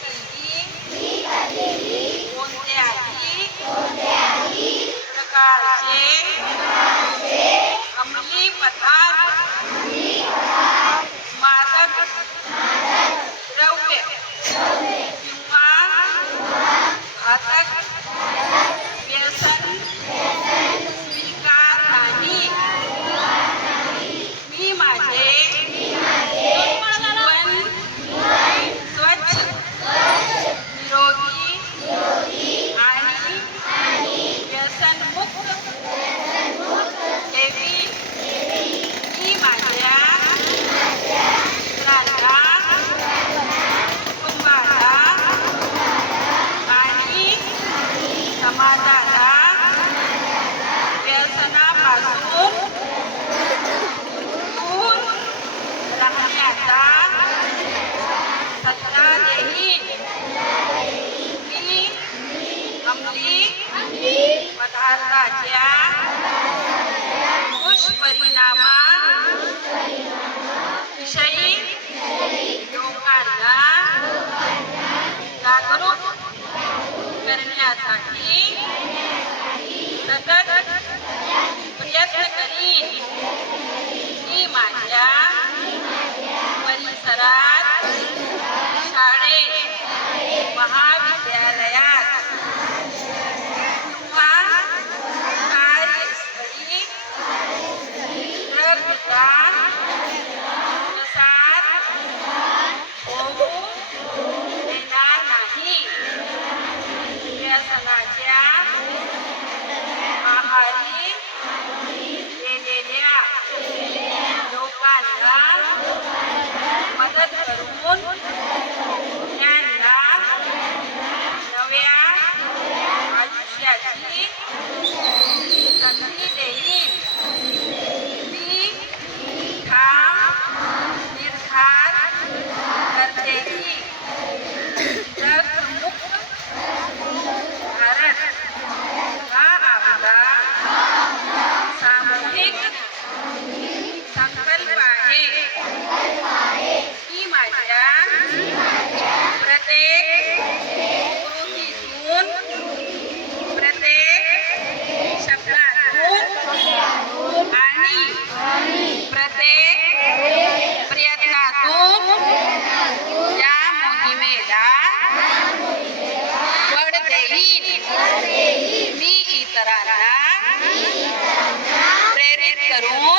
कधीही कोणत्याही प्रकारचे अंमली पदार्थ मादक द्रव्य किंवा घातक व्यसन स्वीकार नाही. मी माझे जीवन स्वच्छ निरोगी आणि व्यसनमुक्त ठेवीन. मी माझ्या मित्रांना, कुटुंबाला आणि समाजाला व्यसनापासून दूर राहण्याचा सल्ला देईन. मी अंमली पदार्थाच्या दुष्परिणामाविषयी लोकांना जागरूक करण्यासाठी सतत प्रयत्न करीन. मी माझ्या परिसरात, शाळेत, महाविद्यालयात किंवा कार्यस्थळी ड्रगचा प्रसार होऊ देणार नाही. व्यसनाच्या आहारी गेलेल्या लोकांना मदत करून त्यांना नव्या आयुष्याची संधी देईन. मी ठाम निर्धार करते की ड्रग्समुक्त भारत हा आपला सामूहिक संकल्प आहे. मी माझ्या प्रत्येक कृतीतून, प्रत्येक शब्दातून आणि प्रत्येक प्रयत्नातून या मोहिमेला बळ देईन. मी इतरांना प्रेरित करून